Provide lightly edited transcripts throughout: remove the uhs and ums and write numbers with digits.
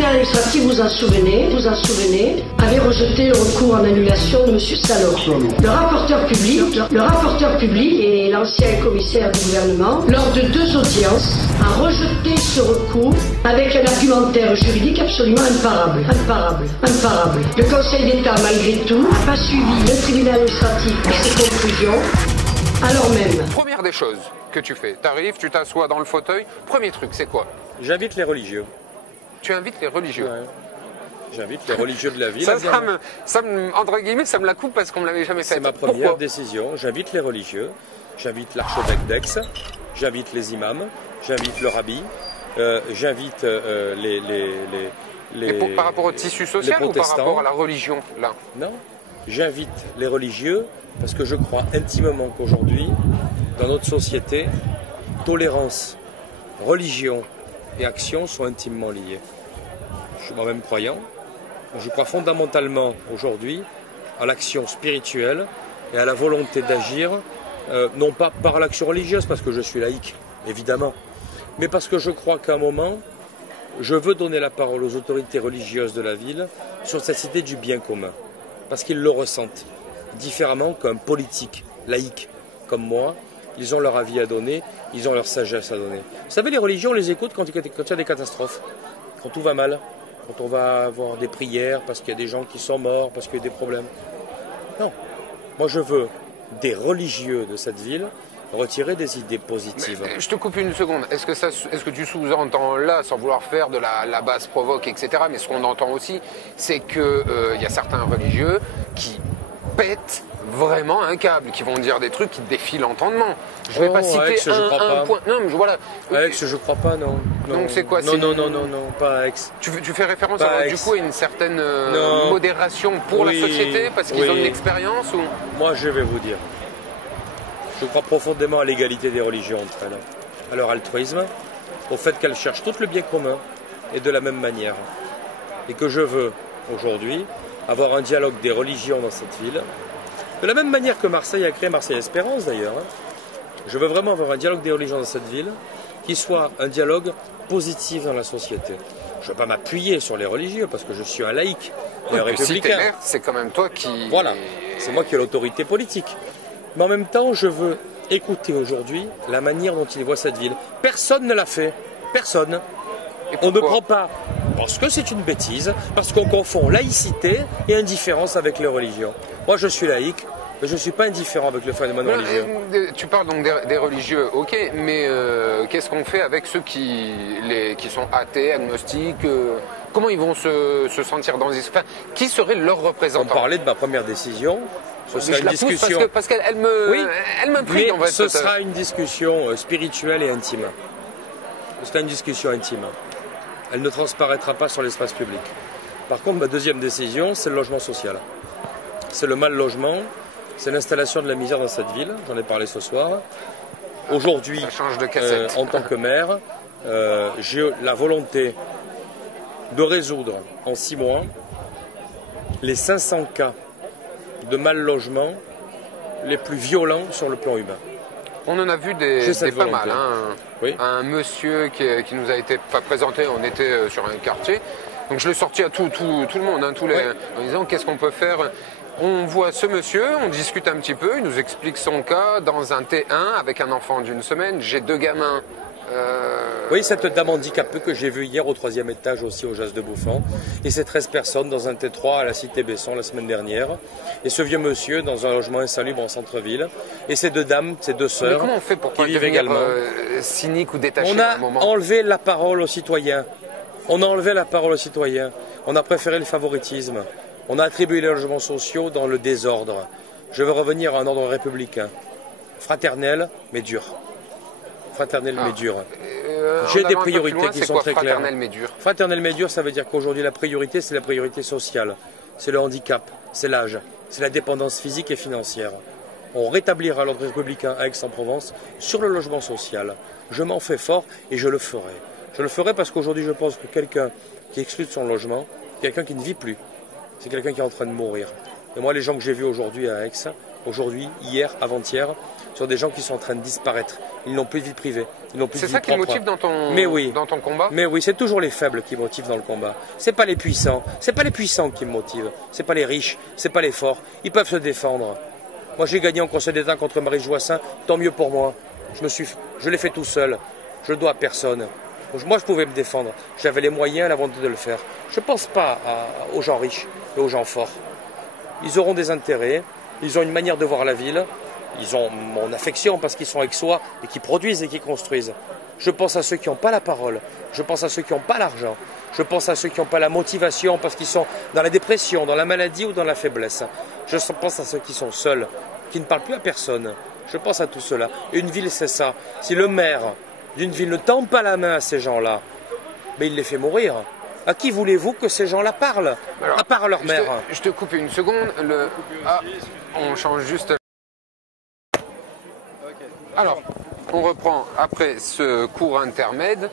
tribunal administratif, vous en souvenez, avait rejeté le recours en annulation de M. Salor. Le rapporteur public et l'ancien commissaire du gouvernement, lors de 2 audiences, a rejeté ce recours avec un argumentaire juridique absolument imparable. Le Conseil d'État, malgré tout, n'a pas suivi le tribunal administratif et ses conclusions, alors même. Première des choses que tu fais, tu arrives, tu t'assois dans le fauteuil, premier truc, c'est quoi? J'invite les religieux. Tu invites les religieux? Ouais. J'invite les religieux de la ville. Entre guillemets, ça me la coupe parce qu'on ne me l'avait jamais fait. C'est ma première décision. J'invite les religieux, j'invite l'archevêque d'Aix, j'invite les imams, j'invite le rabbi, j'invite Et par rapport au tissu social ou par rapport à la religion là? Non, j'invite les religieux parce que je crois intimement qu'aujourd'hui, dans notre société, tolérance, religion et action sont intimement liées. Je suis moi-même croyant. Je crois fondamentalement aujourd'hui à l'action spirituelle et à la volonté d'agir, non pas par l'action religieuse, parce que je suis laïque, évidemment, mais parce que je crois qu'à un moment, je veux donner la parole aux autorités religieuses de la ville sur cette idée du bien commun, parce qu'ils le ressentent différemment qu'un politique laïque comme moi. Ils ont leur avis à donner, ils ont leur sagesse à donner. Vous savez, les religions, on les écoute quand il y a des catastrophes, quand tout va mal. Quand on va avoir des prières parce qu'il y a des gens qui sont morts, parce qu'il y a des problèmes. Non. Moi, je veux des religieux de cette ville retirer des idées positives. Mais je te coupe une seconde. Est-ce que tu sous-entends là, sans vouloir faire de la basse provoque, etc., mais ce qu'on entend aussi, c'est qu'il y a certains religieux qui pètent vraiment un câble, qui vont dire des trucs qui défient l'entendement. Je vais pas citer Aix, un point. Non, mais voilà. Aix, je crois pas, non. Donc c'est quoi? Non, pas à Aix. Tu fais référence du coup à une certaine modération pour la société parce qu'ils ont une expérience ou... Moi, je vais vous dire. Je crois profondément à l'égalité des religions entre elles, à leur altruisme, au fait qu'elles cherchent tout le bien commun et de la même manière. Et que je veux aujourd'hui avoir un dialogue des religions dans cette ville. De la même manière que Marseille a créé Marseille Espérance d'ailleurs, je veux vraiment avoir un dialogue des religions dans cette ville qui soit un dialogue positif dans la société. Je ne veux pas m'appuyer sur les religieux parce que je suis un laïc et un républicain. C'est quand même toi qui... Voilà, c'est moi qui ai l'autorité politique. Mais en même temps, je veux écouter aujourd'hui la manière dont ils voient cette ville. Personne ne l'a fait. Personne. On ne prend pas parce que c'est une bêtise, parce qu'on confond laïcité et indifférence avec les religions. Moi, je suis laïque, mais je ne suis pas indifférent avec le phénomène religieux. Tu parles donc des religieux, ok, mais qu'est-ce qu'on fait avec ceux qui sont athées, agnostiques comment ils vont se sentir dans les... Enfin, qui serait leur représentant? On parlait de ma première décision. Ce sera une discussion... Parce qu'elle m'intrigue, en fait. Ce sera une discussion spirituelle et intime. Ce sera une discussion intime. Elle ne transparaîtra pas sur l'espace public. Par contre, ma deuxième décision, c'est le logement social. C'est le mal logement, c'est l'installation de la misère dans cette ville, j'en ai parlé ce soir. Aujourd'hui, en tant que maire, j'ai la volonté de résoudre en 6 mois les 500 cas de mal logement les plus violents sur le plan humain. On en a vu des pas mal. Hein. Oui. Un monsieur qui nous a été présenté, on était sur un quartier, donc je l'ai sorti à tout le monde, hein, en disant qu'est-ce qu'on peut faire. On voit ce monsieur, on discute un petit peu, il nous explique son cas dans un T1 avec un enfant d'1 semaine, j'ai 2 gamins. Oui, cette dame handicapée que j'ai vue hier au 3e étage aussi au Jas de Bouffant. Et ces 13 personnes dans un T3 à la cité Besson la semaine dernière. Et ce vieux monsieur dans un logement insalubre en centre-ville. Et ces 2 dames, ces 2 sœurs. Mais comment on fait pour pas devenir cynique ou détaché à un moment? On a enlevé la parole aux citoyens. On a enlevé la parole aux citoyens. On a préféré le favoritisme. On a attribué les logements sociaux dans le désordre. Je veux revenir à un ordre républicain. Fraternel, mais dur. Fraternel mais dur. J'ai des priorités qui sont très claires. Fraternel mais dur. Fraternel mais dur, ça veut dire qu'aujourd'hui la priorité, c'est la priorité sociale. C'est le handicap, c'est l'âge, c'est la dépendance physique et financière. On rétablira l'ordre républicain à Aix-en-Provence sur le logement social. Je m'en fais fort et je le ferai. Je le ferai parce qu'aujourd'hui je pense que quelqu'un qui est exclu de son logement, quelqu'un qui ne vit plus, c'est quelqu'un qui est en train de mourir. Et moi les gens que j'ai vus aujourd'hui à Aix, aujourd'hui, hier, avant-hier, sur des gens qui sont en train de disparaître. Ils n'ont plus de vie privée. C'est ça qui te motive dans ton combat? Mais oui, c'est toujours les faibles qui motivent dans le combat. C'est pas les puissants. C'est pas les puissants qui me motivent. C'est pas les riches. C'est pas les forts. Ils peuvent se défendre. Moi, j'ai gagné en Conseil d'État contre Marie Joissains. Tant mieux pour moi. Je l'ai fait tout seul. Je le dois à personne. Moi, je pouvais me défendre. J'avais les moyens et la volonté de le faire. Je ne pense pas aux gens riches et aux gens forts. Ils auront des intérêts. Ils ont une manière de voir la ville. Ils ont mon affection parce qu'ils sont avec soi et qui produisent et qui construisent. Je pense à ceux qui n'ont pas la parole. Je pense à ceux qui n'ont pas l'argent. Je pense à ceux qui n'ont pas la motivation parce qu'ils sont dans la dépression, dans la maladie ou dans la faiblesse. Je pense à ceux qui sont seuls, qui ne parlent plus à personne. Je pense à tout cela. Une ville, c'est ça. Si le maire d'une ville ne tend pas la main à ces gens-là, mais il les fait mourir. À qui voulez-vous que ces gens-là parlent? Alors, à part leur maire. Je te coupe une seconde. On change juste. Alors, on reprend après ce cours intermède.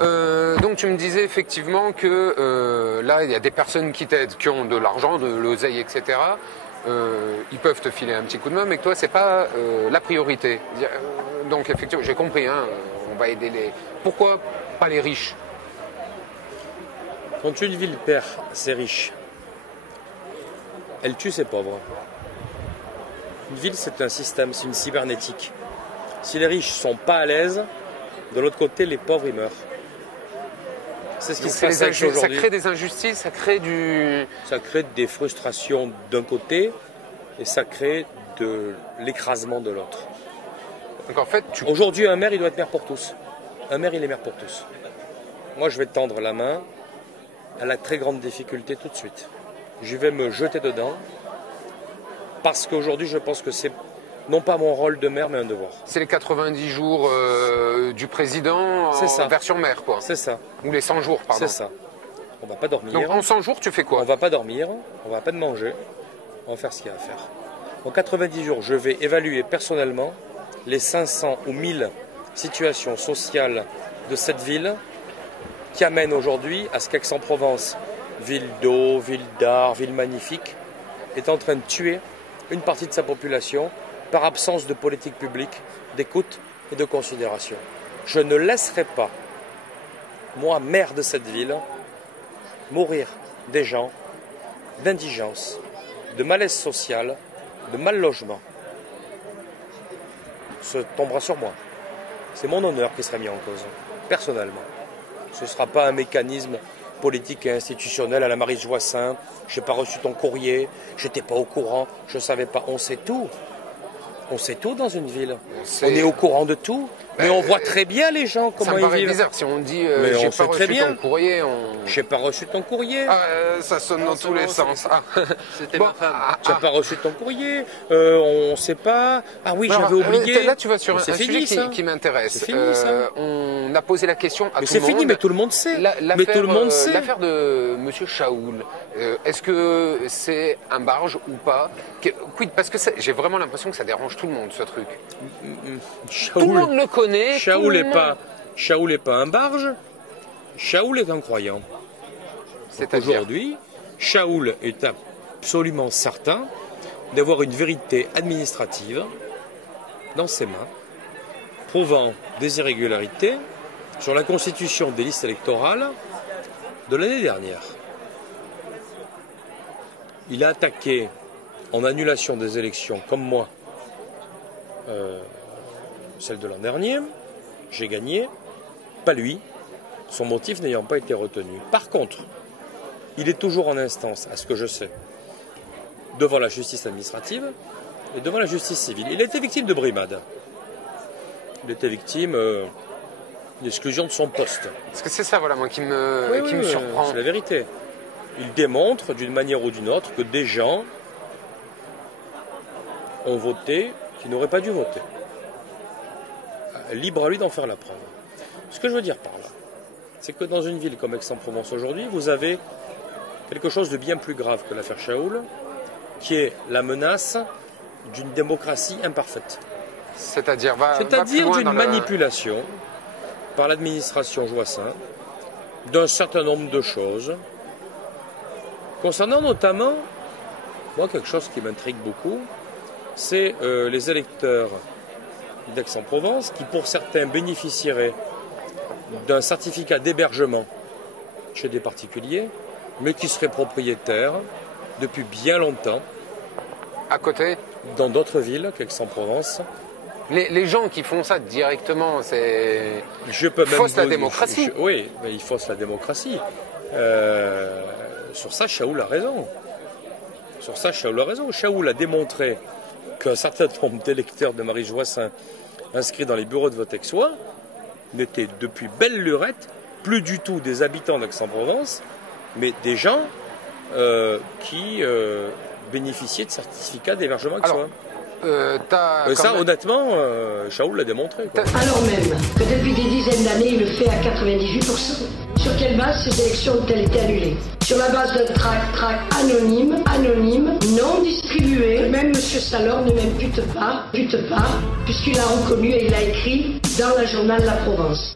Donc tu me disais effectivement que là, il y a des personnes qui t'aident, qui ont de l'argent, de l'oseille, etc. Ils peuvent te filer un petit coup de main, mais que toi, c'est pas la priorité. Donc effectivement, j'ai compris, hein, on va aider les... Pourquoi pas les riches? Quand une ville perd ses riches, elle tue ses pauvres. Une ville, c'est un système, c'est une cybernétique. Si les riches ne sont pas à l'aise, de l'autre côté, les pauvres, ils meurent. C'est ce qui se passe aujourd'hui. Ça crée des injustices, ça crée du... Ça crée des frustrations d'un côté et ça crée de l'écrasement de l'autre. Donc en fait, aujourd'hui, un maire, il doit être maire pour tous. Un maire, il est maire pour tous. Moi, je vais tendre la main à la très grande difficulté tout de suite. Je vais me jeter dedans parce qu'aujourd'hui, je pense que c'est non pas mon rôle de maire, mais un devoir. C'est les 90 jours du président en version maire, quoi. C'est ça. Ou les 100 jours, pardon. C'est ça. On va pas dormir. Donc en 100 jours, tu fais quoi? On va pas dormir, on va pas manger, on va faire ce qu'il y a à faire. En 90 jours, je vais évaluer personnellement les 500 ou 1000 situations sociales de cette ville qui amènent aujourd'hui à ce qu'Aix-en-Provence, ville d'eau, ville d'art, ville magnifique, est en train de tuer une partie de sa population par absence de politique publique, d'écoute et de considération. Je ne laisserai pas, moi, maire de cette ville, mourir des gens d'indigence, de malaise social, de mal logement. Ce tombera sur moi. C'est mon honneur qui sera mis en cause, personnellement. Ce ne sera pas un mécanisme politique et institutionnel à la Marie Joissains. Je n'ai pas reçu ton courrier, je n'étais pas au courant, je ne savais pas. On sait tout. On sait tout dans une ville. On est au courant de tout. Mais on voit très bien les gens, comment ils vivent. Ça me paraît bizarre si on dit j'ai pas reçu ton courrier. J'ai pas reçu ton courrier. Ça sonne dans tous les sens. C'était ma femme. Tu n'as pas reçu ton courrier. On ne sait pas. Ah oui, j'avais oublié. Là, tu vas sur un sujet qui m'intéresse. C'est fini, ça. On a posé la question à tout le monde. Mais c'est fini, mais tout le monde sait. Mais tout le monde sait. L'affaire de M. Chaoul, est-ce que c'est un barge ou pas? Parce que j'ai vraiment l'impression que ça dérange tout le monde, ce truc. Tout le monde le connaît. Chaoul n'est pas un barge. Chaoul est un croyant. Aujourd'hui, Chaoul est absolument certain d'avoir une vérité administrative dans ses mains, prouvant des irrégularités sur la constitution des listes électorales de l'année dernière. Il a attaqué en annulation des élections, comme moi, celle de l'an dernier. J'ai gagné, pas lui, son motif n'ayant pas été retenu. Par contre, il est toujours en instance, à ce que je sais, devant la justice administrative et devant la justice civile. Il a été victime de brimade. Il était victime d'exclusion de son poste. Parce que c'est ça, voilà, moi, qui me surprend. C'est la vérité. Il démontre, d'une manière ou d'une autre, que des gens ont voté qui n'auraient pas dû voter. Libre à lui d'en faire la preuve. Ce que je veux dire par là, c'est que dans une ville comme Aix-en-Provence aujourd'hui, vous avez quelque chose de bien plus grave que l'affaire Chaoul, qui est la menace d'une démocratie imparfaite. C'est-à-dire d'une manipulation par l'administration Joissains d'un certain nombre de choses, concernant notamment, moi, quelque chose qui m'intrigue beaucoup, c'est les électeurs d'Aix-en-Provence qui, pour certains, bénéficieraient d'un certificat d'hébergement chez des particuliers, mais qui seraient propriétaires depuis bien longtemps. À côté? Dans d'autres villes qu'Aix-en-Provence. Les gens qui font ça directement, c'est... fausse la démocratie. Oui, mais ils faussent la démocratie. Sur ça, Chaoul a raison. Chaoul a démontré qu'un certain nombre d'électeurs de Marie Joissains inscrits dans les bureaux de vote aixois n'étaient depuis belle lurette plus du tout des habitants d'Aix-en-Provence, mais des gens qui bénéficiaient de certificats d'hébergement aixois. Ça, honnêtement, Chaoul l'a démontré. Alors même que depuis des dizaines d'années, il le fait à 98%. Sur quelle base ces élections ont-elles été annulées? Sur la base d'un tract anonyme, non distribué. Même M. Salor ne m'impute pas, puisqu'il l'a reconnu et il l'a écrit dans le journal La Provence.